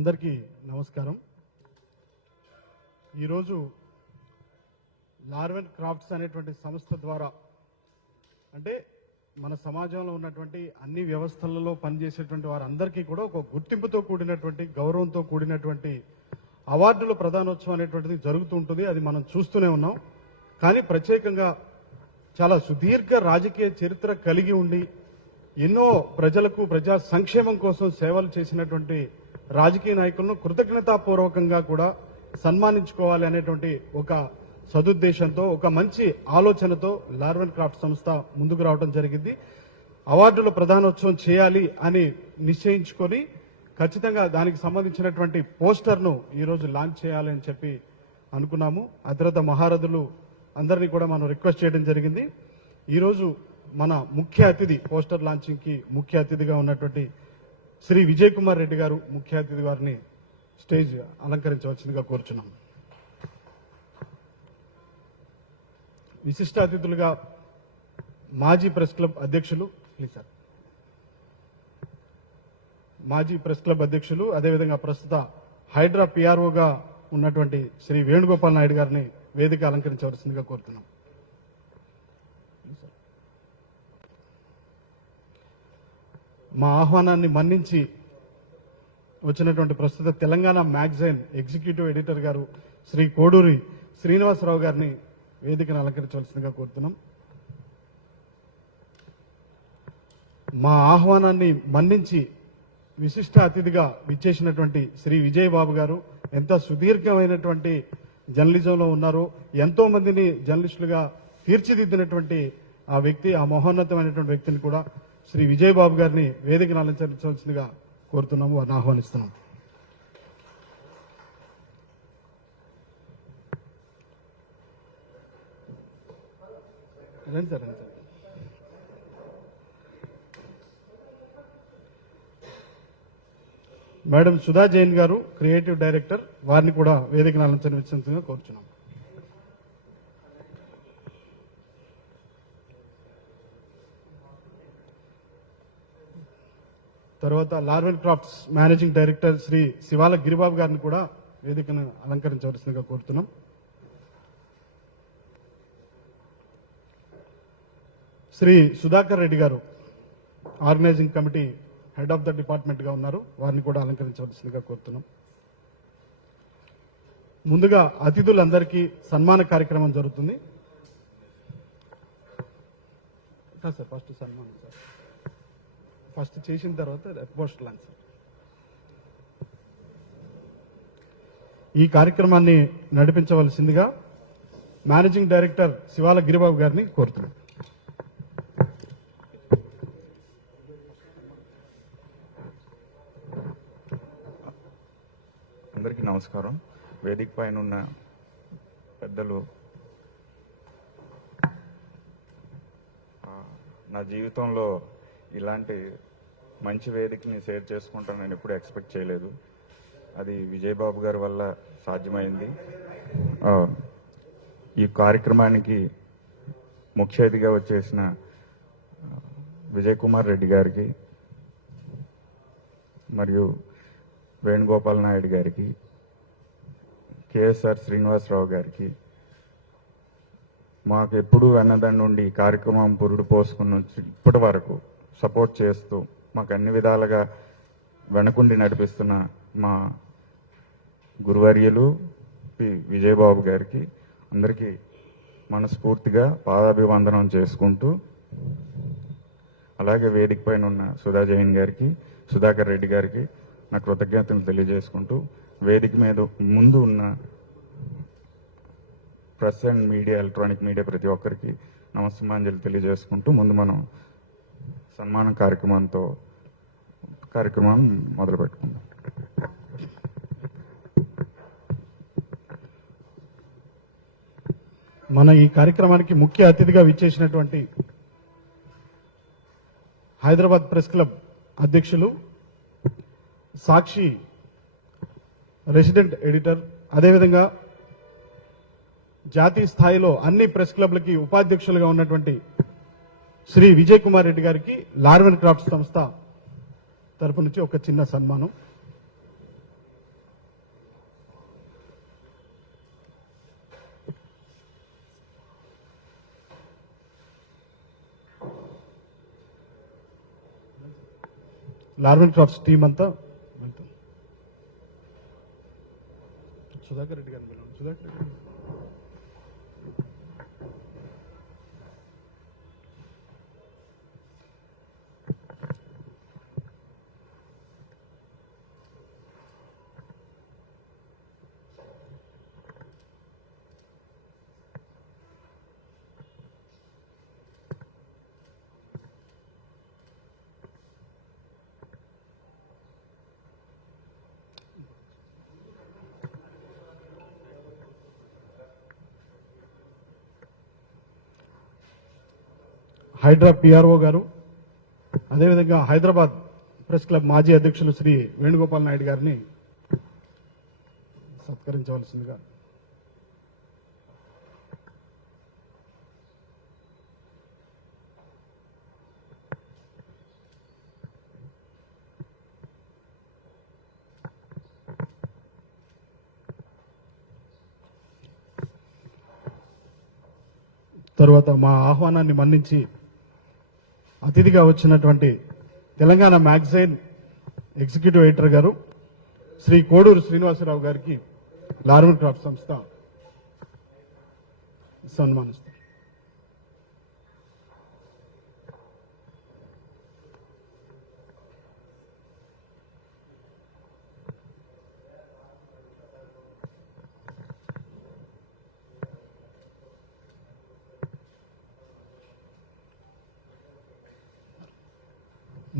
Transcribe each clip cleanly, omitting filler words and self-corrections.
అందరికీ నమస్కారం. ఈరోజు లార్వెన్ క్రాఫ్ట్స్ అనేటువంటి సంస్థ ద్వారా అంటే మన సమాజంలో ఉన్నటువంటి అన్ని వ్యవస్థలలో పనిచేసేటువంటి వారందరికీ కూడా ఒక గుర్తింపుతో కూడినటువంటి గౌరవంతో కూడినటువంటి అవార్డుల ప్రదానోత్సవం అనేటువంటిది జరుగుతూ ఉంటుంది. అది మనం చూస్తూనే ఉన్నాం. కానీ ప్రత్యేకంగా చాలా సుదీర్ఘ రాజకీయ చరిత్ర కలిగి ఉండి ఎన్నో ప్రజలకు ప్రజా సంక్షేమం కోసం సేవలు చేసినటువంటి రాజకీయ నాయకులను కృతజ్ఞతాపూర్వకంగా కూడా సన్మానించుకోవాలి అనేటువంటి ఒక సదుద్దేశంతో ఒక మంచి ఆలోచనతో లార్వెన్ క్రాఫ్ట్ సంస్థ ముందుకు రావడం జరిగింది. అవార్డుల ప్రదానోత్సవం చేయాలి అని నిశ్చయించుకొని ఖచ్చితంగా దానికి సంబంధించినటువంటి పోస్టర్ను ఈరోజు లాంచ్ చేయాలని చెప్పి అనుకున్నాము. ఆ తర్వాత మహారథులు అందరినీ కూడా మనం రిక్వెస్ట్ చేయడం జరిగింది. ఈరోజు మన ముఖ్య అతిథి పోస్టర్ లాంచింగ్ కి ముఖ్య అతిథిగా ఉన్నటువంటి శ్రీ విజయ్ కుమార్ రెడ్డి గారు ముఖ్య అతిథి గారిని స్టేజ్ అలంకరించవలసిందిగా కోరుచున్నాం. విశిష్ట అతిథులుగా మాజీ ప్రెస్ క్లబ్ అధ్యక్షులు మాజీ ప్రెస్ క్లబ్ అధ్యక్షులు అదేవిధంగా ప్రస్తుత హైడ్రా పిఆర్ఓగా ఉన్నటువంటి శ్రీ వేణుగోపాల్ నాయుడు గారిని వేదిక అలంకరించవలసిందిగా కోరుతున్నాం. మా ఆహ్వానాన్ని మన్నించి వచ్చినటువంటి ప్రస్తుత తెలంగాణ మ్యాగజైన్ ఎగ్జిక్యూటివ్ ఎడిటర్ గారు శ్రీ కోడూరి శ్రీనివాసరావు గారిని వేదికను అలంకరించవలసిందిగా కోరుతున్నాం. మా ఆహ్వానాన్ని మన్నించి విశిష్ట అతిథిగా విచ్చేసినటువంటి శ్రీ విజయ్ బాబు గారు ఎంత సుదీర్ఘమైనటువంటి జర్నలిజంలో ఉన్నారో, ఎంతో మందిని జర్నలిస్టులుగా తీర్చిదిద్దినటువంటి ఆ వ్యక్తి, ఆ మహోన్నతమైనటువంటి వ్యక్తిని కూడా శ్రీ విజయ్ బాబు గారిని వేదికను అలంకరించవలసిందిగా కోరుతున్నాము, వారిని ఆహ్వానిస్తున్నాం. మేడం సుధా జైన్ గారు క్రియేటివ్ డైరెక్టర్, వారిని కూడా వేదికను అలంకరించవలసిందిగా కోరుచున్నాం. తర్వాత Larven crafts managing director Shri Sivala Giribabu గారిని కూడా వేదికను అలంకరించవలసిందిగా కోరుతున్నాం. శ్రీ సుధాకర్ రెడ్డి గారు organising committee head of the department గా ఉన్నారు, వారిని కూడా అలంకరించవలసిందిగా కోరుతున్నాం. ముందుగా అతిథులందరికీ సన్మాన కార్యక్రమం జరుగుతుంది. సార్ ఫస్ట్ సన్మానం సార్, ఫస్ట్ చేసిన తర్వాత పోస్ట్ లాంచ్. ఈ కార్యక్రమాన్ని నడిపించవలసిందిగా మేనేజింగ్ డైరెక్టర్ శివాల గిరిబాబు గారిని కోరుతున్నాం. అందరికీ నమస్కారం. వేదిక పైన ఉన్న పెద్దలు, నా జీవితంలో ఇలాంటి మంచి వేదికని షేర్ చేసుకుంటాను నేను ఎప్పుడు ఎక్స్పెక్ట్ చేయలేదు. అది విజయబాబు గారి వల్ల సాధ్యమైంది. ఈ కార్యక్రమానికి ముఖ్య అతిథిగా వచ్చేసిన విజయ్ కుమార్ రెడ్డి గారికి మరియు వేణుగోపాల్ నాయుడు గారికి, కేఎస్ఆర్ శ్రీనివాసరావు గారికి, మాకు ఎప్పుడూ వెన్నదండి నుండి ఈ కార్యక్రమం పురుడు పోసుకుని ఇప్పటి వరకు సపోర్ట్ చేస్తూ మాకు అన్ని విధాలుగా వెనకుండి నడిపిస్తున్న మా గురువర్యులు విజయబాబు గారికి అందరికీ మనస్ఫూర్తిగా పాదాభివందనం చేసుకుంటూ, అలాగే వేదిక పైన ఉన్న సుధా జైన్ గారికి, సుధాకర్ రెడ్డి గారికి నా కృతజ్ఞతలు తెలియజేసుకుంటూ, వేదిక మీద ముందు ఉన్న press and media, electronic media ప్రతి ఒక్కరికి నమస్సమాంజలి తెలియజేసుకుంటూ ముందు మనం సన్మాన కార్యక్రమం మొదలు పెట్టుకుందాం. మన ఈ కార్యక్రమానికి ముఖ్య అతిథిగా విచ్చేసినటువంటి హైదరాబాద్ ప్రెస్ క్లబ్ అధ్యక్షులు, సాక్షి రెసిడెంట్ ఎడిటర్, అదేవిధంగా జాతీయ స్థాయిలో అన్ని ప్రెస్ క్లబ్లకి ఉపాధ్యక్షులుగా ఉన్నటువంటి శ్రీ విజయ్ కుమార్ రెడ్డి గారికి లార్వెన్ క్రాఫ్ట్స్ సంస్థ తరపు నుంచి ఒక చిన్న సన్మానం. లార్వెన్ క్రాఫ్ట్స్ టీం అంతా వెళ్తాం. సుధాకర్ రెడ్డి గారు పిలవండి. సుధాకర్ రెడ్డి గారు. హైడ్రా పిఆర్ఓ గారు, అదేవిధంగా హైదరాబాద్ ప్రెస్ క్లబ్ మాజీ అధ్యక్షులు శ్రీ వేణుగోపాల్ నాయుడు గారిని సత్కరించవలసిందిగా. తరువాత మా ఆహ్వానాన్ని మన్నించి అతిథిగా వచ్చినటువంటి తెలంగాణ మ్యాగజైన్ ఎగ్జిక్యూటివ్ ఎడిటర్ గారు శ్రీ కోడూరు శ్రీనివాసరావు గారికి లార్వెన్ క్రాఫ్ట్ సంస్థ సన్మానిస్తారు.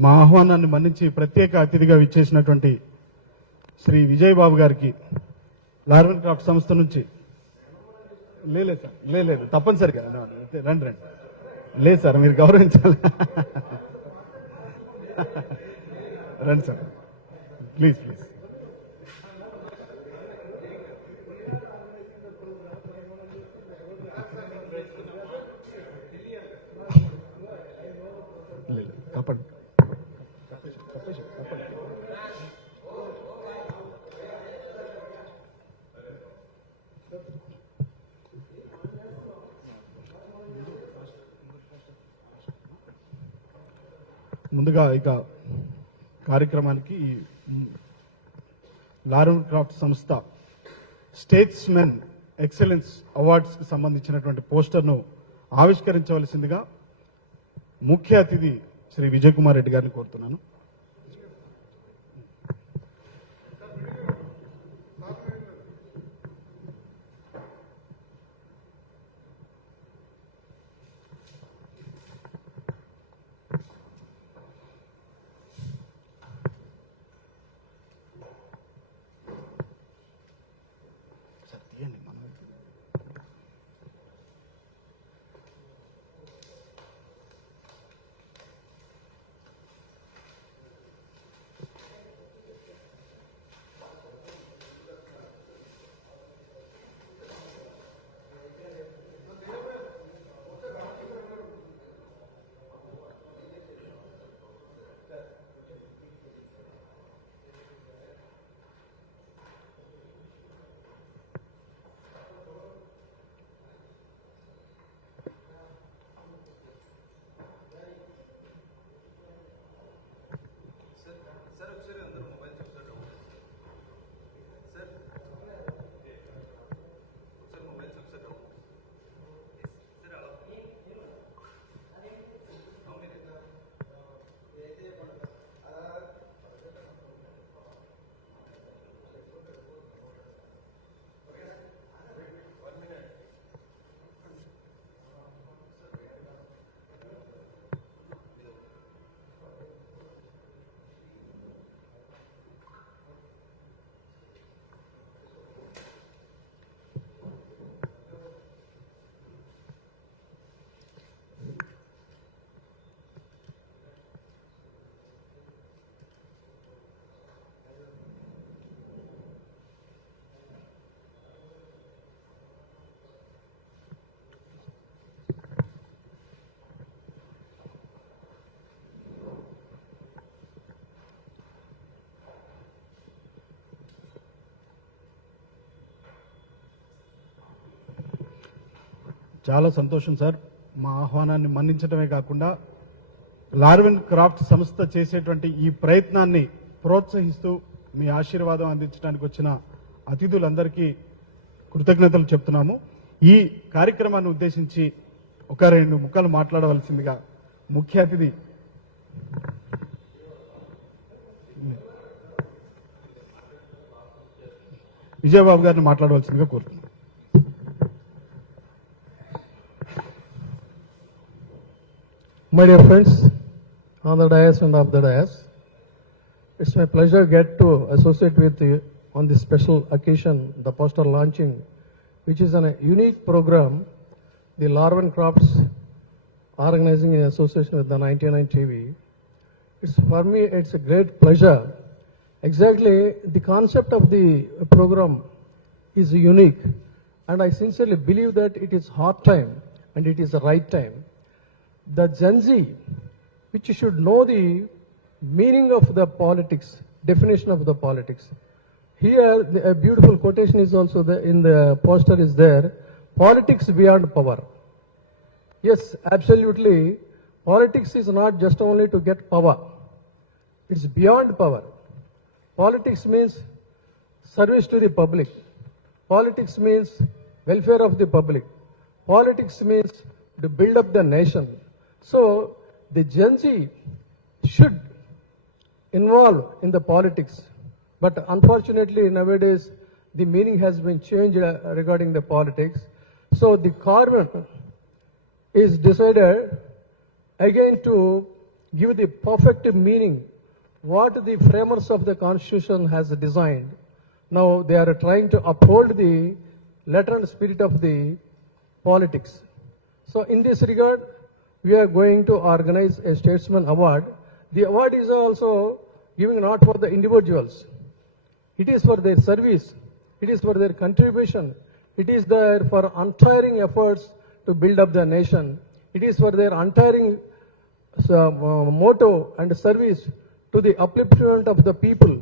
మా ఆహ్వానాన్ని మన్నించి ప్రత్యేక అతిథిగా విచ్చేసినటువంటి శ్రీ విజయ్ బాబు గారికి లార్వెన్ క్రాఫ్ట్ సంస్థ నుంచి లేదు సార్, లేదు తప్పనిసరిగా రండి రండి. లేదు సార్, మీరు గౌరవించాలి. రండి సార్, ప్లీజ్ ప్లీజ్. లేదు తప్పండి. ముందుగా ఇక కార్యక్రమానికి లార్వెన్ క్రాఫ్ట్ సంస్థ స్టేట్స్మెన్ ఎక్సలెన్స్ అవార్డ్స్ కి సంబంధించినటువంటి పోస్టర్ను ఆవిష్కరించవలసిందిగా ముఖ్య అతిథి శ్రీ విజయ్ కుమార్ రెడ్డి గారిని కోరుతున్నాను. చాలా సంతోషం సార్. మా ఆహ్వానాన్ని మన్నించడమే కాకుండా లార్విన్ క్రాఫ్ట్ సంస్థ చేసేటువంటి ఈ ప్రయత్నాన్ని ప్రోత్సహిస్తూ మీ ఆశీర్వాదం అందించడానికి వచ్చిన అతిథులందరికీ కృతజ్ఞతలు చెప్తున్నాము. ఈ కార్యక్రమాన్ని ఉద్దేశించి ఒక 2 ముక్కలు మాట్లాడవలసిందిగా ముఖ్య అతిథి విజయబాబు గారిని మాట్లాడవలసిందిగా కోరుతున్నాను. My dear friends, on the dais and off the dais, it's my pleasure get to associate with you on this special occasion, the poster launching, which is a unique program the Larvin Crafts organizing in association with the 99 TV. For me, it's a great pleasure. Exactly, the concept of the program is unique, and I sincerely believe that it is hard time and it is the right time. The Gen Z, which should know the meaning of the politics, definition of the politics. Here, a beautiful quotation is also there in the poster is there, politics beyond power. Yes, absolutely, politics is not just only to get power, it's beyond power. Politics means service to the public. Politics means welfare of the public. Politics means to build up the nation. So the Gen Z should involve in the politics. But unfortunately nowadays the meaning has been changed regarding the politics. So the Carbon is decided again to give the perfect meaning what the framers of the Constitution has designed. Now they are trying to uphold the letter and spirit of the politics. So in this regard, we are going to organize a Statesman Award. The award is also given not for the individuals. It is for their service. It is for their contribution. It is there for untiring efforts to build up the nation. It is for their untiring motto and service to the upliftment of the people.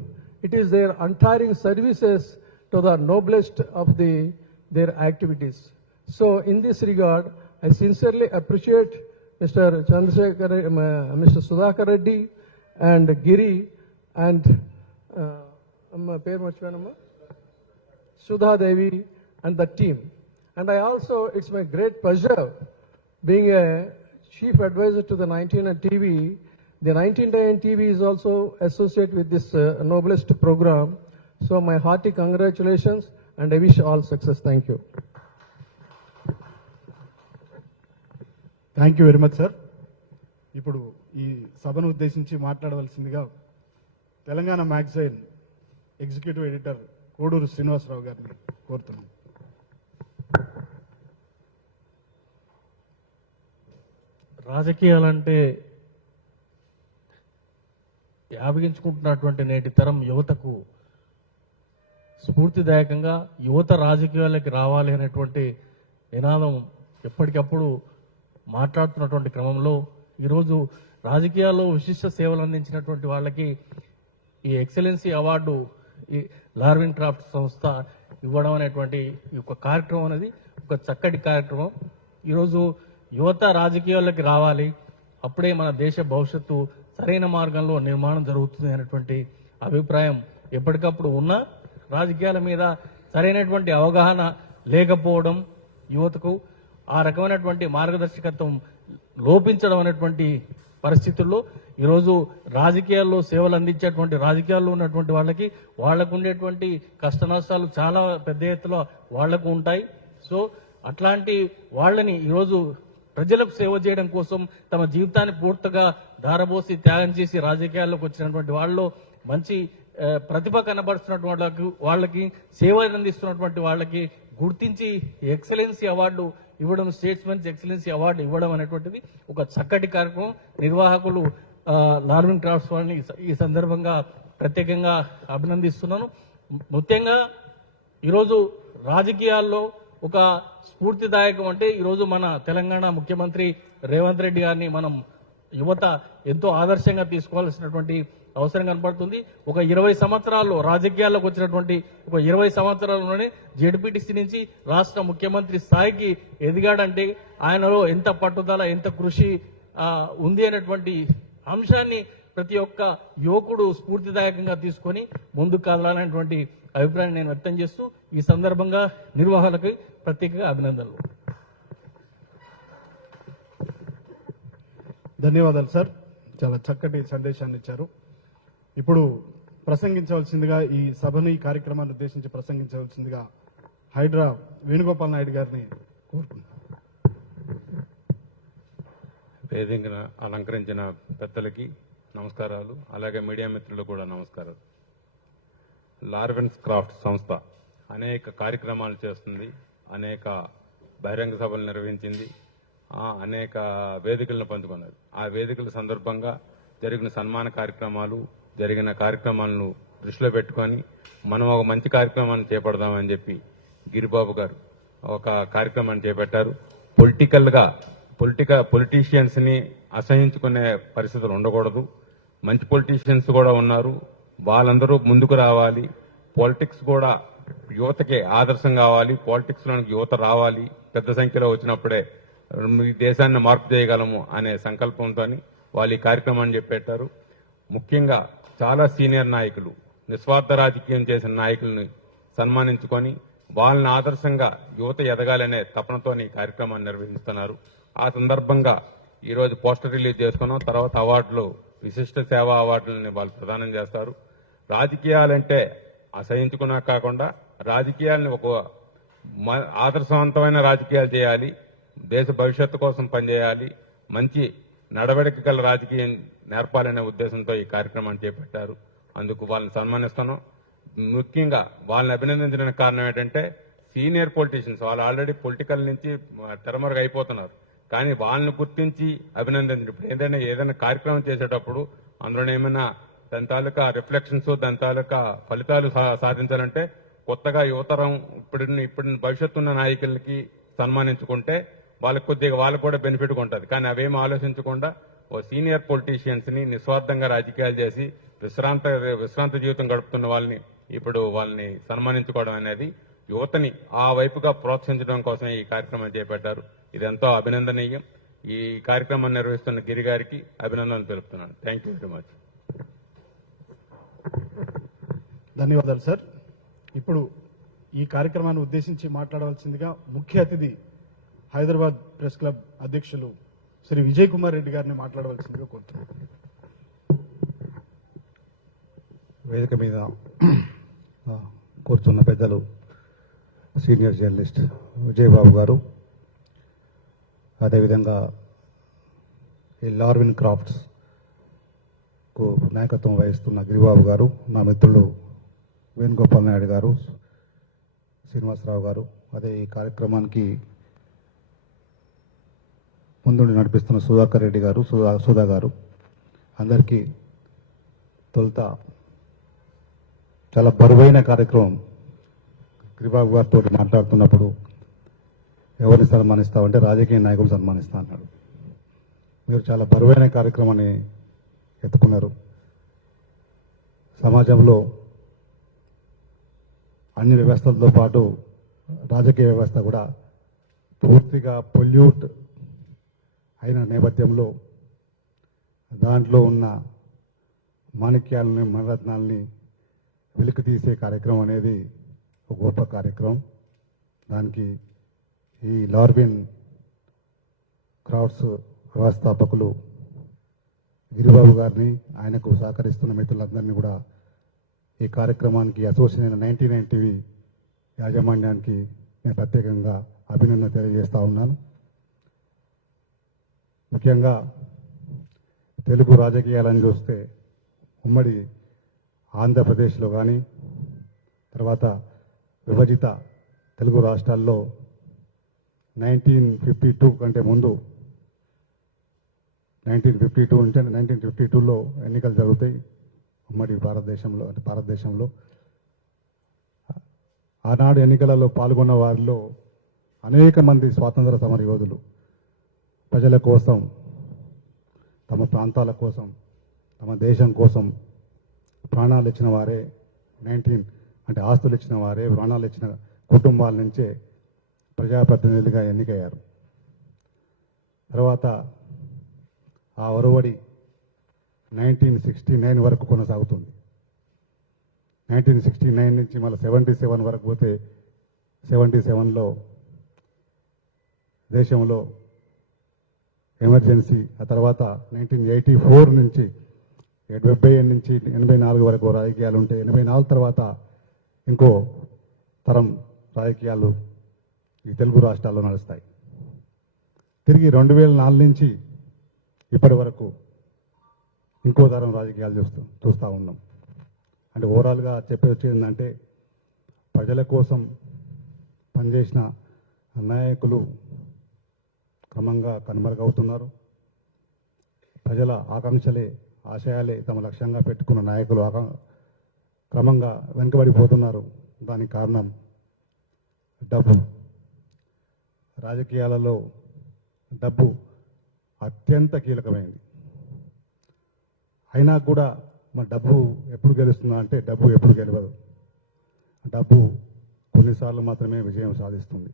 It is their untiring services to the noblest of their activities. So in this regard, I sincerely appreciate Mr. Chandrasekhar, Mr. Sudhakar Reddy and Giri and Sudha Devi and the team. And I also, it's my great pleasure being a chief advisor to the 99 TV. The 99 TV is also associated with this noblest program. So my hearty congratulations and I wish all success. Thank you. Thank you very much sir. ఇప్పుడు ఈ సభను ఉద్దేశించి మాట్లాడవలసిందిగా Telangana magazine executive editor Koduru Srinivasarao గారిని కోరుతున్నాం. రాజకీయాలంటే వ్యాపించుకుంటున్నటువంటి నేటి తరం యువతకు స్ఫూర్తిదాయకంగా యువత రాజకీయాలకి రావాలి అనేటువంటి నినాదం ఎప్పటికప్పుడు మాట్లాడుతున్నటువంటి క్రమంలో ఈరోజు రాజకీయాల్లో విశిష్ట సేవలు అందించినటువంటి వాళ్ళకి ఈ ఎక్సలెన్సీ అవార్డు ఈ లార్విన్ క్రాఫ్ట్ సంస్థ ఇవ్వడం అనేటువంటి ఈ యొక్క కార్యక్రమం అనేది ఒక చక్కటి కార్యక్రమం. ఈరోజు యువత రాజకీయాల్లోకి రావాలి, అప్పుడే మన దేశ భవిష్యత్తు సరైన మార్గంలో నిర్మాణం జరుగుతుంది అనేటువంటి అభిప్రాయం ఎప్పటికప్పుడు ఉన్నా రాజకీయాల మీద సరైనటువంటి అవగాహన లేకపోవడం, యువతకు ఆ రకమైనటువంటి మార్గదర్శకత్వం లోపించడం అనేటువంటి పరిస్థితుల్లో ఈరోజు రాజకీయాల్లో సేవలు అందించేటువంటి రాజకీయాల్లో ఉన్నటువంటి వాళ్ళకి వాళ్లకు ఉండేటువంటి కష్ట నష్టాలు చాలా పెద్ద ఎత్తులో వాళ్లకు ఉంటాయి. సో అట్లాంటి వాళ్ళని ఈరోజు ప్రజలకు సేవ చేయడం కోసం తమ జీవితాన్ని పూర్తిగా ధారపోసి త్యాగం చేసి రాజకీయాల్లోకి వచ్చినటువంటి వాళ్ళు మంచి ప్రతిభ కనబడుతున్నటువంటి వాళ్ళకి సేవ అందిస్తున్నటువంటి వాళ్ళకి గుర్తించి ఎక్సలెన్సీ అవార్డు ఇవ్వడం, స్టేట్స్మెన్స్ ఎక్సలెన్సీ అవార్డు ఇవ్వడం అనేటువంటిది ఒక చక్కటి కార్యక్రమం. నిర్వాహకులు లార్విన్ క్రాఫ్ట్స్ వాళ్ళని ఈ సందర్భంగా ప్రత్యేకంగా అభినందిస్తున్నాను. ముఖ్యంగా ఈరోజు రాజకీయాల్లో ఒక స్ఫూర్తిదాయకం అంటే ఈరోజు మన తెలంగాణ ముఖ్యమంత్రి రేవంత్ రెడ్డి గారిని మనం యువత ఎంతో ఆదర్శంగా తీసుకోవాల్సినటువంటి అవసరం కనపడుతుంది. ఒక 20 సంవత్సరాల్లో రాజకీయాల్లోకి వచ్చినటువంటి ఒక 20 సంవత్సరాల్లోనే జెడ్పీటీసీ నుంచి రాష్ట్ర ముఖ్యమంత్రి స్థాయికి ఎదిగాడంటే ఆయనలో ఎంత పట్టుదల, ఎంత కృషి ఉంది అనేటువంటి అంశాన్ని ప్రతి ఒక్క యువకుడు స్ఫూర్తిదాయకంగా తీసుకొని ముందుకు కదలాలనేటువంటి అభిప్రాయాన్ని నేను వ్యక్తం చేస్తూ ఈ సందర్భంగా నిర్వాహకులకి ప్రత్యేకంగా అభినందనలు. ధన్యవాదాలు సార్, చాలా చక్కటి సందేశాన్ని ఇచ్చారు. ఇప్పుడు ప్రసంగించవలసిందిగా ఈ సభను ఈ కార్యక్రమాన్ని ఉద్దేశించి ప్రసంగించవలసిందిగా హైడ్రా వేణుగోపాల్ నాయుడు గారిని కోరుకుంటున్నాను. వేదికను అలంకరించిన పెద్దలకి నమస్కారాలు, అలాగే మీడియా మిత్రులకు కూడా నమస్కారాలు. లార్వెన్స్ క్రాఫ్ట్ సంస్థ అనేక కార్యక్రమాలు చేస్తుంది, అనేక బహిరంగ సభలు నిర్వహించింది, అనేక వేదికలను పంచుకున్నది. ఆ వేదికల సందర్భంగా జరిగిన సన్మాన కార్యక్రమాలు, జరిగిన కార్యక్రమాలను దృష్టిలో పెట్టుకొని మనం ఒక మంచి కార్యక్రమాన్ని చేపడదామని చెప్పి గిరిబాబు గారు ఒక కార్యక్రమాన్ని చేపట్టారు. పొలిటీషియన్స్ ని అసహించుకునే పరిస్థితులు ఉండకూడదు. మంచి పొలిటీషియన్స్ కూడా ఉన్నారు, వాళ్ళందరూ ముందుకు రావాలి. పాలిటిక్స్ కూడా యువతకి ఆదర్శం కావాలి, పాలిటిక్స్ లోనికి యువత రావాలి. పెద్ద సంఖ్యలో వచ్చినప్పుడే ఈ దేశాన్ని మార్పు చేయగలము అనే సంకల్పంతో వాళ్ళు ఈ కార్యక్రమాన్ని చేపట్టారు. ముఖ్యంగా చాలా సీనియర్ నాయకులు, నిస్వార్థ రాజకీయం చేసిన నాయకులను సన్మానించుకొని వాళ్ళని ఆదర్శంగా యువత ఎదగాలనే తపనతో ఈ కార్యక్రమాన్ని నిర్వహిస్తున్నారు. ఆ సందర్భంగా ఈరోజు పోస్టర్ రిలీజ్ చేసుకున్నాం. తర్వాత అవార్డులు, విశిష్ట సేవా అవార్డులని వాళ్ళు ప్రదానం చేస్తారు. రాజకీయాలంటే అసహించుకున్నా కాకుండా రాజకీయాలను ఒక ఆదర్శవంతమైన రాజకీయాలు చేయాలి, దేశ భవిష్యత్తు కోసం పనిచేయాలి, మంచి నడవడిక గల రాజకీయం నేర్పాలనే ఉద్దేశంతో ఈ కార్యక్రమాన్ని చేపట్టారు. అందుకు వాళ్ళని సన్మానిస్తున్నాం. ముఖ్యంగా వాళ్ళని అభినందించడానికి కారణం ఏంటంటే సీనియర్ పొలిటీషియన్స్ వాళ్ళు ఆల్రెడీ పొలిటికల్ నుంచి తెరమరుగు అయిపోతున్నారు, కానీ వాళ్ళని గుర్తించి అభినందించండి. ఇప్పుడు ఏదైనా కార్యక్రమం చేసేటప్పుడు అందులో ఏమైనా దాని తాలూకా రిఫ్లెక్షన్స్, దాని తాలూకా ఫలితాలు సాధించాలంటే కొత్తగా యువతరం ఇప్పుడు భవిష్యత్తు ఉన్న నాయకులకి సన్మానించుకుంటే వాళ్ళకు కూడా బెనిఫిట్ ఉంటుంది. కానీ అవేం ఆలోచించకుండా ఓ సీనియర్ పొలిటీషియన్స్ ని నిస్వార్థంగా రాజకీయాలు చేసి విశ్రాంత జీవితం గడుపుతున్న వాళ్ళని సన్మానించుకోవడం అనేది యువతని ఆ వైపుగా ప్రోత్సహించడం కోసం ఈ కార్యక్రమం చేపట్టారు. ఇది ఎంతో అభినందనీయం. ఈ కార్యక్రమాన్ని నిర్వహిస్తున్న గిరి గారికి అభినందనలు తెలుపుతున్నాను. Thank you very much. ధన్యవాదాలు సార్. ఇప్పుడు ఈ కార్యక్రమాన్ని ఉద్దేశించి మాట్లాడవలసిందిగా ముఖ్య అతిథి హైదరాబాద్ ప్రెస్ క్లబ్ అధ్యక్షులు శ్రీ విజయ్ కుమార్ రెడ్డి గారిని మాట్లాడవలసిందిగా కోరుతున్నాను. వేదిక మీద కూర్చున్న పెద్దలు, సీనియర్ జర్నలిస్ట్ విజయబాబు గారు, అదేవిధంగా ఈ లార్విన్ క్రాఫ్ట్స్ కు నాయకత్వం వహిస్తున్న గిరిబాబు గారు, నా మిత్రులు వేణుగోపాల్ నాయుడు గారు, శ్రీనివాసరావు గారు, అదే ఈ కార్యక్రమానికి ముందుండి నడిపిస్తున్న సుధాకర్ రెడ్డి గారు, సుధా గారు, అందరికీ తొలుత చాలా బరువైన కార్యక్రమం. గిరిబాబు గారితో మాట్లాడుతున్నప్పుడు ఎవరిని సన్మానిస్తామంటే రాజకీయ నాయకులు సన్మానిస్తా అన్నాడు. మీరు చాలా బరువైన కార్యక్రమాన్ని ఎత్తుకున్నారు. సమాజంలో అన్ని వ్యవస్థలతో పాటు రాజకీయ వ్యవస్థ కూడా పూర్తిగా పొల్యూట్ అయిన నేపథ్యంలో దాంట్లో ఉన్న మాణిక్యాలని, మణరత్నాలని వెలికి తీసే కార్యక్రమం అనేది ఒక గొప్ప కార్యక్రమం. దానికి ఈ లార్విన్ క్రాఫ్ట్స్ వ్యవస్థాపకులు గిరిబాబు గారిని, ఆయనకు సహకరిస్తున్న మిత్రులందరినీ కూడా ఈ కార్యక్రమానికి అసోసియేట్ అయిన 99 టీవీ యాజమాన్యానికి నేను ప్రత్యేకంగా అభినందన తెలియజేస్తా ఉన్నాను. ముఖ్యంగా తెలుగు రాజకీయాలను చూస్తే ఉమ్మడి ఆంధ్రప్రదేశ్లో కానీ, తర్వాత విభజిత తెలుగు రాష్ట్రాల్లో 1952 కంటే ముందు 1952లో ఎన్నికలు జరుగుతాయి ఉమ్మడి భారతదేశంలో. ఆనాడు ఎన్నికలలో పాల్గొన్న వారిలో అనేక మంది స్వాతంత్ర సమర యోధులు ప్రజల కోసం, తమ ప్రాంతాల కోసం, తమ దేశం కోసం ప్రాణాలు ఇచ్చిన వారే, అంటే ఆస్తులు ఇచ్చిన వారే, ప్రాణాలు ఇచ్చిన కుటుంబాల నుంచే ప్రజాప్రతినిధులుగా ఎన్నికయ్యారు. తర్వాత ఆ ఒరవడి 1969 వరకు కొనసాగుతుంది. 1969 నుంచి మళ్ళీ 77 వరకు పోతే 77లో దేశంలో ఎమర్జెన్సీ, ఆ తర్వాత 1984 నుంచి 70 నుంచి 84 వరకు రాజకీయాలు ఉంటే 84 తర్వాత ఇంకో తరం రాజకీయాలు ఈ తెలుగు రాష్ట్రాల్లో నడుస్తాయి. తిరిగి 2004 నుంచి ఇప్పటి వరకు ఇంకో తరం రాజకీయాలు చూస్తూ ఉన్నాం. అంటే ఓవరాల్గా చెప్పేది ఏంటంటే ప్రజల కోసం పనిచేసిన నాయకులు క్రమంగా కనుమరుగవుతున్నారు. ప్రజల ఆకాంక్షలే, ఆశయాలే తమ లక్ష్యంగా పెట్టుకున్న నాయకులు క్రమంగా వెనుకబడిపోతున్నారు. దానికి కారణం డబ్బు. రాజకీయాలలో డబ్బు అత్యంత కీలకమైంది. అయినా కూడా మన డబ్బు ఎప్పుడు గెలుస్తుందా అంటే డబ్బు ఎప్పుడు గెలవదు. డబ్బు కొన్నిసార్లు మాత్రమే విజయం సాధిస్తుంది.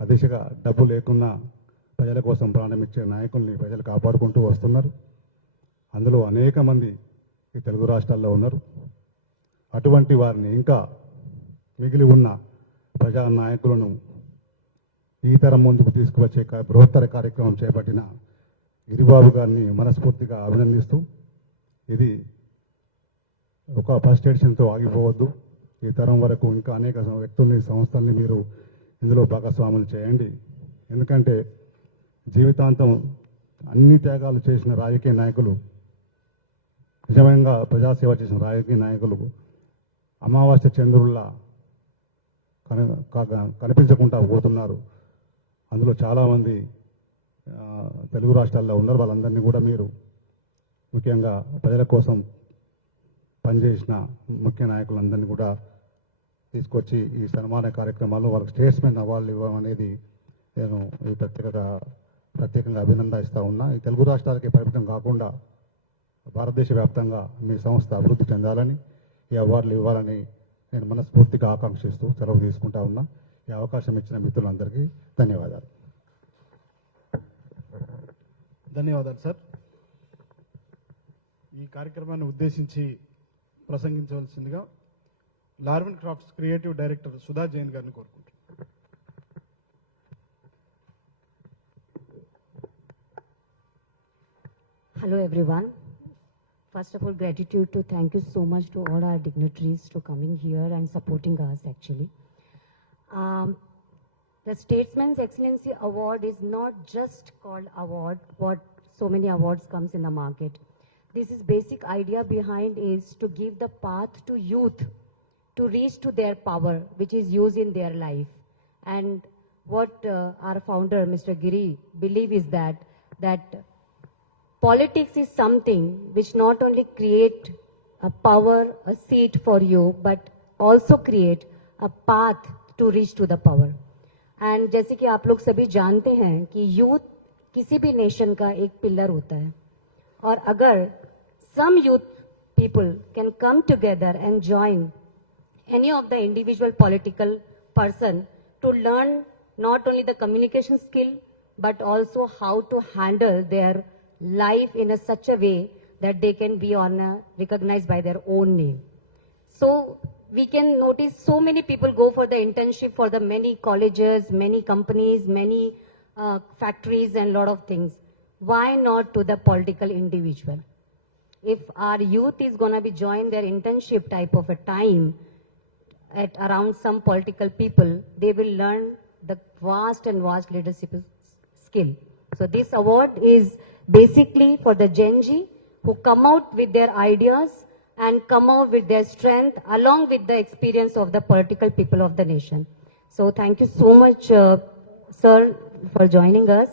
ఆ దిశగా డబ్బు లేకున్నా ప్రజల కోసం ప్రాణం ఇచ్చే నాయకుల్ని ప్రజలు కాపాడుకుంటూ వస్తున్నారు. అందులో అనేక మంది ఈ తెలుగు రాష్ట్రాల్లో ఉన్నారు. అటువంటి వారిని, ఇంకా మిగిలి ఉన్న ప్రజా నాయకులను ఈ తరం ముందుకు తీసుకువచ్చే బృహత్తర కార్యక్రమం చేపట్టిన గిరిబాబు గారిని మనస్ఫూర్తిగా అభినందిస్తూ, ఇది ఒక ఫస్ట్ ఎడిషన్తో ఆగిపోవద్దు. ఈ తరం వరకు ఇంకా అనేక వ్యక్తుల్ని, సంస్థల్ని మీరు ఇందులో భాగస్వాములు చేయండి. ఎందుకంటే జీవితాంతం అన్ని త్యాగాలు చేసిన రాజకీయ నాయకులు, నిజంగా ప్రజాసేవ చేసిన రాజకీయ నాయకులు అమావాస్య చంద్రుల్లా కనిపించకుండా పోతున్నారు. అందులో చాలామంది తెలుగు రాష్ట్రాల్లో ఉన్నారు. వాళ్ళందరినీ కూడా మీరు ముఖ్యంగా ప్రజల కోసం పనిచేసిన ముఖ్య నాయకులందరినీ కూడా తీసుకొచ్చి ఈ సన్మాన కార్యక్రమాల్లో వాళ్ళకి స్టేట్స్మెన్ అవార్డులు ఇవ్వడం అనేది నేను ఈ ప్రత్యేకంగా అభినందిస్తూ ఉన్నా. ఈ తెలుగు రాష్ట్రాలకి పరిమితం కాకుండా భారతదేశ వ్యాప్తంగా మీ సంస్థ అభివృద్ధి చెందాలని, ఈ అవార్డులు ఇవ్వాలని నేను మనస్ఫూర్తిగా ఆకాంక్షిస్తూ సెలవు తీసుకుంటా ఉన్నా. ఈ అవకాశం ఇచ్చిన మిత్రులందరికీ ధన్యవాదాలు. ధన్యవాదాలు సార్. ఈ కార్యక్రమాన్ని ఉద్దేశించి ప్రసంగించవలసిందిగా Larvin crafts creative director Sudha Jain గారిని కోరుకుంటున్నాను. Hello everyone. First of all, gratitude to thank you so much to all our dignitaries to coming here and supporting us actually. The Statesman's Excellency Award is not just called award, what so many awards comes in the market. This is basic idea behind is to give the path to youth to reach to their power, which is used in their life. And what our founder, Mr. Giri, believe is that politics is something which not only create a power, a seat for you, but also create a path to reach to the power. And जैसे कि आप लोग सभी जानते हैं कि youth किसी भी नेशन का एक पिलर होता है, और अगर some youth people can come together and join any of the individual political person to learn not only the communication skill but also how to handle their life in such a way that they can be recognized by their own name. So we can notice so many people go for the internship for the many colleges, many companies, many factories and lot of things. Why not to the political individual? If our youth is going to be join their internship type of a time at around some political people, they will learn the vast leadership skill. So this award is basically for the Gen Z who come out with their ideas and come out with their strength along with the experience of the political people of the nation. So thank you so much, sir, for joining us.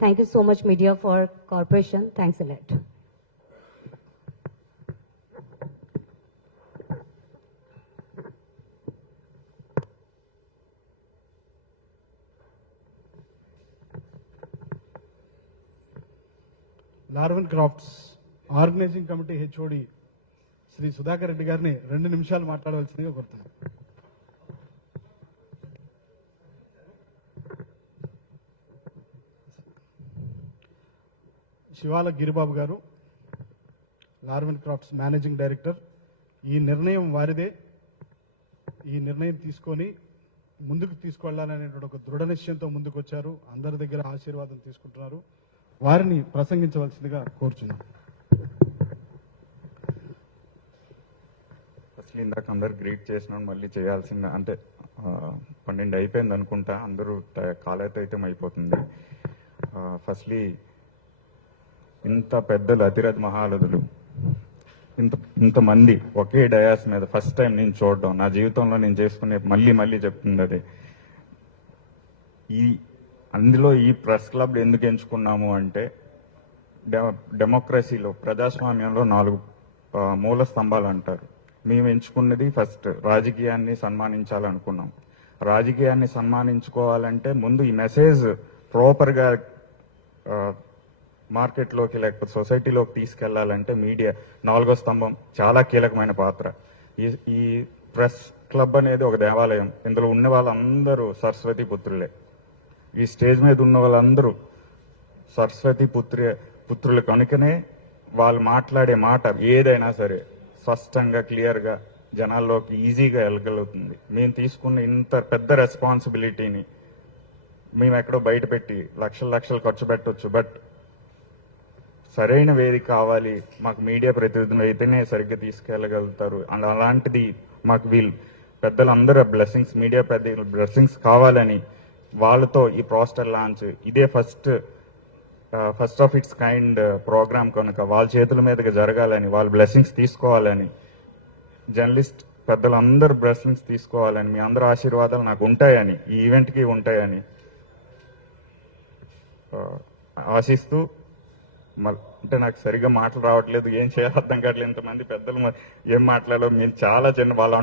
Thank you so much, media, for cooperation. Thanks a lot. Larwin crafts organising committee HOD Shri Sudhakar Reddy గారిని 2 నిమిషాలు మాట్లాడవలసిందిగా కోరుతున్నాను. శివాల గిరిబాబు గారు, లార్వెన్ crafts managing director. ఈ నిర్ణయం వారిదే. ఈ నిర్ణయం తీసుకొని ముందుకు తీసుకెళ్లాలనేటువంటి ఒక దృఢ నిశ్చయంతో ముందుకు వచ్చారు. అందరి దగ్గర ఆశీర్వాదం తీసుకుంటున్నారు. వారిని ప్రసంగించవలసిందిగా కోరుచున్నాను. అసలు ఇందాక అందరు గ్రీట్ చేసినాను, మళ్ళీ చేయాల్సిన అంటే 12 అయిపోయింది అనుకుంటా. అందరూ కాలతైతం అయిపోతుంది. ఫస్ట్లీ ఇంత పెద్దలు, అతిరథ మహారథులు, ఇంతమంది ఒకే డయాస్ మీద ఫస్ట్ టైం నేను చూడడం, నా జీవితంలో నేను చేసుకునే మళ్ళీ చెప్తుంది అదే. అందులో ఈ ప్రెస్ క్లబ్ ఎందుకు ఎంచుకున్నాము అంటే డెమోక్రసీలో, ప్రజాస్వామ్యంలో 4 మూల స్తంభాలు అంటారు. మేము ఎంచుకున్నది ఫస్ట్ రాజకీయాన్ని సన్మానించాలనుకున్నాం. రాజకీయాన్ని సన్మానించుకోవాలంటే ముందు ఈ మెసేజ్ ప్రాపర్గా మార్కెట్లోకి లేకపోతే సొసైటీలోకి తీసుకెళ్లాలంటే మీడియా 4వ స్తంభం చాలా కీలకమైన పాత్ర. ఈ ప్రెస్ క్లబ్ అనేది ఒక దేవాలయం. ఇందులో ఉన్న వాళ్ళందరూ సరస్వతి పుత్రులే. ఈ స్టేజ్ మీద ఉన్న వాళ్ళందరూ సరస్వతి పుత్రులు కనుకనే వాళ్ళు మాట్లాడే మాట ఏదైనా సరే స్పష్టంగా, క్లియర్గా జనాల్లోకి ఈజీగా వెళ్ళగలుగుతుంది. మేము తీసుకున్న ఇంత పెద్ద రెస్పాన్సిబిలిటీని మేము ఎక్కడో బయట పెట్టి లక్షలు ఖర్చు పెట్టవచ్చు, బట్ సరైన వేదిక కావాలి. మాకు మీడియా ప్రతినిధులు అయితేనే సరిగ్గా తీసుకెళ్ళగలుగుతారు. అలాంటిది మాకు వీళ్ళు పెద్దలందరూ బ్లెస్సింగ్స్, మీడియా పెద్ద బ్లెస్సింగ్స్ కావాలని వాళ్ళతో ఈ పోస్టర్ లాంచ్ ఇదే first of its kind programme కనుక వాళ్ళ చేతుల మీదుగా జరగాలని, వాళ్ళ బ్లెస్సింగ్స్ తీసుకోవాలని, జర్నలిస్ట్ పెద్దలందరూ బ్లెస్సింగ్స్ తీసుకోవాలని, మీ అందరూ ఆశీర్వాదాలు నాకు ఉంటాయని, ఈ ఈవెంట్కి ఉంటాయని ఆశిస్తూ, అంటే నాకు సరిగ్గా మాటలు రావట్లేదు, ఏం చేయాలో అర్థం కావట్లేదు. ఇంతమంది పెద్దలు ఏం మాట్లాడాలో మీరు చాలా చిన్న వాళ్ళ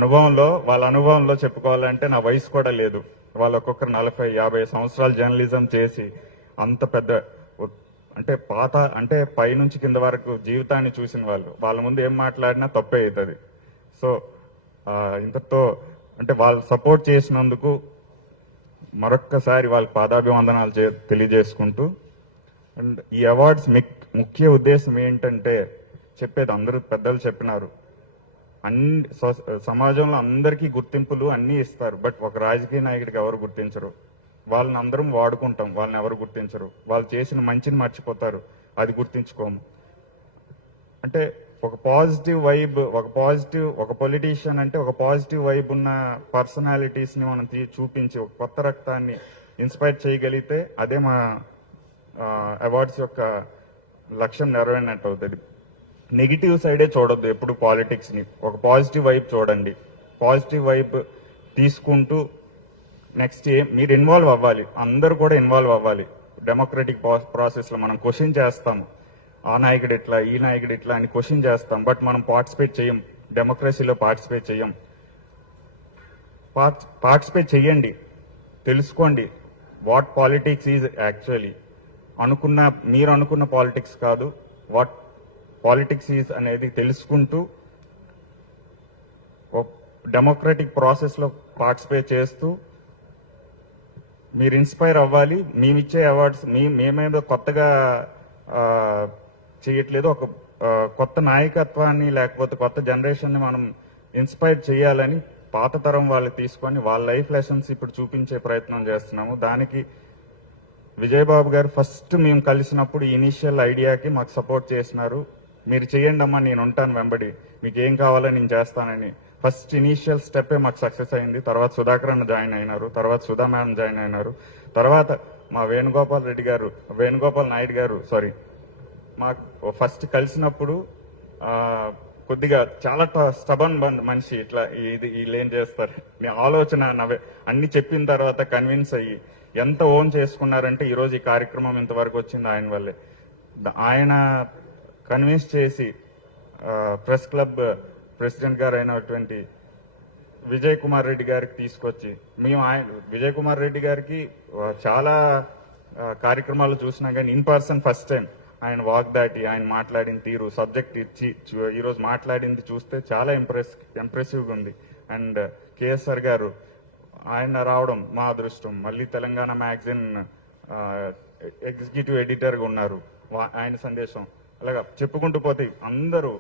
అనుభవంలో చెప్పుకోవాలంటే నా వయసు కూడా లేదు. వాళ్ళు ఒక్కొక్కరు 40-50 సంవత్సరాలు జర్నలిజం చేసి అంత పెద్ద అంటే పైనుంచి కింద వరకు జీవితాన్ని చూసిన వాళ్ళ ముందు ఏం మాట్లాడినా తప్పే అవుతుంది. సో ఇంతతో అంటే వాళ్ళు సపోర్ట్ చేసినందుకు మరొక్కసారి వాళ్ళకి పాదాభివందనాలు తెలియజేసుకుంటూ, అండ్ ఈ అవార్డ్స్ ముఖ్య ఉద్దేశం ఏంటంటే చెప్పేది అందరూ పెద్దలు చెప్పినారు. సమాజంలో అందరికీ గుర్తింపులు అన్నీ ఇస్తారు, బట్ ఒక రాజకీయ నాయకుడికి ఎవరు గుర్తించరు. వాళ్ళని అందరం వాడుకుంటాం, వాళ్ళని ఎవరు గుర్తించరు. వాళ్ళు చేసిన మంచిని మర్చిపోతారు, అది గుర్తించుకోము. అంటే ఒక పాజిటివ్ వైబ్, ఒక పొలిటీషియన్ అంటే ఒక పాజిటివ్ వైబ్ ఉన్న పర్సనాలిటీస్ ని మనం చూపించి ఒక కొత్త రక్తాన్ని ఇన్స్పైర్ చేయగలిగితే అదే మా అవార్డ్స్ యొక్క లక్ష్యం నెరవేరినట్టు అవుతుంది. నెగిటివ్ సైడే చూడొద్దు ఎప్పుడు పాలిటిక్స్ ని, ఒక పాజిటివ్ వైబ్ చూడండి. పాజిటివ్ వైబ్ తీసుకుంటూ నెక్స్ట్ మీరు ఇన్వాల్వ్ అవ్వాలి, అందరూ కూడా ఇన్వాల్వ్ అవ్వాలి. డెమోక్రటిక్ ప్రాసెస్ లో మనం క్వశ్చన్ చేస్తాం, ఆ నాయకుడు ఇట్లా, ఈ నాయకుడు ఇట్లా అని క్వశ్చన్ చేస్తాం, బట్ మనం పార్టిసిపేట్ చేయం. డెమోక్రసీలో పార్టిసిపేట్ చేయం. పార్టిసిపేట్ చెయ్యండి, తెలుసుకోండి వాట్ పాలిటిక్స్ ఈజ్ యాక్చువల్లీ. మీరు అనుకున్న పాలిటిక్స్ కాదు, వాట్ పాలిటిక్స్ ఈజ్ అనేది తెలుసుకుంటూ డెమోక్రటిక్ ప్రాసెస్ లో పార్టిసిపేట్ చేస్తూ మీరు ఇన్స్పైర్ అవ్వాలి. మేమిచ్చే అవార్డ్స్ మేమేదో కొత్తగా చేయట్లేదు, ఒక కొత్త నాయకత్వాన్ని లేకపోతే కొత్త జనరేషన్ ని మనం ఇన్స్పైర్ చేయాలని పాత తరం వాళ్ళు తీసుకొని వాళ్ళ లైఫ్ లెసన్స్ ఇప్పుడు చూపించే ప్రయత్నం చేస్తున్నాము. దానికి విజయబాబు గారు ఫస్ట్ మేము కలిసినప్పుడు ఇనిషియల్ ఐడియాకి మాకు సపోర్ట్ చేసినారు. మీరు చేయండి అమ్మా, నేను ఉంటాను వెంబడి, మీకు ఏం కావాలో నేను చేస్తానని. ఫస్ట్ ఇనీషియల్ స్టెప్ మాకు సక్సెస్ అయింది. తర్వాత సుధాకర్ అన్న జాయిన్ అయినారు, తర్వాత సుధా మేడం జాయిన్ అయినారు, తర్వాత మా వేణుగోపాల్ నాయుడు గారు మాకు ఫస్ట్ కలిసినప్పుడు కొద్దిగా చాలా స్టబన్ మనిషి, ఇట్లా వీళ్ళు ఏం చేస్తారు ఆలోచన అన్ని చెప్పిన తర్వాత కన్విన్స్ అయ్యి ఎంత ఓన్ చేసుకున్నారంటే ఈరోజు ఈ కార్యక్రమం ఇంతవరకు వచ్చింది ఆయన వల్లే. ఆయన కన్విన్స్ చేసి ప్రెస్ క్లబ్ ప్రెసిడెంట్ గారు అయినటువంటి విజయ్ కుమార్ రెడ్డి గారికి తీసుకొచ్చి విజయ్ కుమార్ రెడ్డి గారికి చాలా కార్యక్రమాలు చూసినా కానీ ఇన్ పర్సన్ ఫస్ట్ టైం ఆయన వాక్ దాటి ఆయన మాట్లాడిన తీరు, సబ్జెక్ట్ ఇచ్చి ఈరోజు మాట్లాడింది చూస్తే చాలా ఇంప్రెసివ్గా ఉంది. అండ్ కేఎస్ఆర్ గారు ఆయన రావడం మా అదృష్టం. మళ్ళీ తెలంగాణ మ్యాగజైన్ ఎగ్జిక్యూటివ్ ఎడిటర్గా ఉన్నారు. ఆయన సందేశం, అలాగా చెప్పుకుంటూ పోతే అందరూ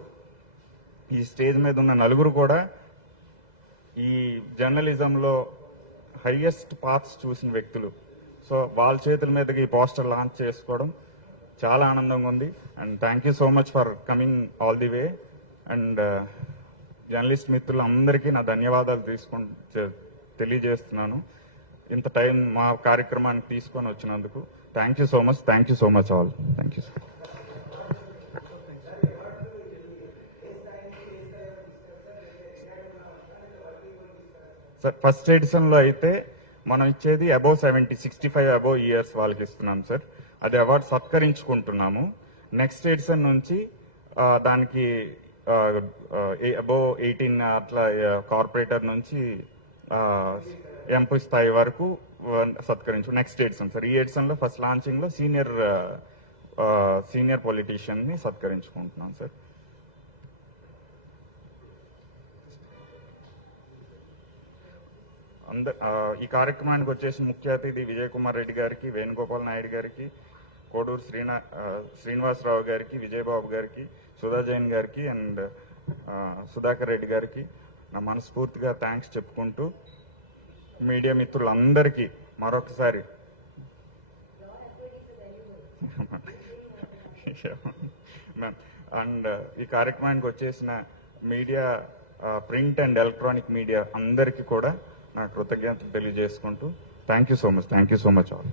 ఈ స్టేజ్ మీద ఉన్న నలుగురు కూడా ఈ జర్నలిజంలో హైయెస్ట్ పాత్స్ చూసిన వ్యక్తులు. సో వాళ్ళ చేతుల మీదకి ఈ పోస్టర్ లాంచ్ చేసుకోవడం చాలా ఆనందంగా ఉంది. And thank you so much for coming all the way. And journalist మిత్రులు అందరికీ నా ధన్యవాదాలు తెలియజేస్తున్నాను. ఇంత టైం మా కార్యక్రమానికి తీసుకొని వచ్చినందుకు thank you so much all. Thank you sir. Sir first edition లో అయితే మనం ఇచ్చేది అబౌవ్ 65 అబౌవ్ ఇయర్స్ వాళ్ళకి ఇస్తున్నాం సార్. అది అవార్డు సత్కరించుకుంటున్నాము. నెక్స్ట్ ఎడిషన్ నుంచి దానికి అబౌవ్ 18 అట్లా కార్పొరేటర్ నుంచి ఎంపీ స్థాయి వరకు నెక్స్ట్ ఎడిషన్ సార్. ఈ ఎడిషన్ లో ఫస్ట్ లాంచింగ్ లో సీనియర్ పొలిటీషియన్ ని సత్కరించుకుంటున్నాం సార్. ఈ కార్యక్రమానికి వచ్చేసి ముఖ్య అతిథి విజయ్ కుమార్ రెడ్డి గారికి, వేణుగోపాల్ నాయుడు గారికి, కోడూరు శ్రీనివాసరావు గారికి, విజయబాబు గారికి, సుధా జైన్ గారికి అండ్ సుధాకర్ రెడ్డి గారికి నా మనస్ఫూర్తిగా థ్యాంక్స్ చెప్పుకుంటూ, మీడియా మిత్రులందరికీ మరొకసారి అండ్ ఈ కార్యక్రమానికి వచ్చేసిన media, print and electronic media అందరికీ కూడా నా కృతజ్ఞతలు తెలియజేసుకుంటూ thank you so much all.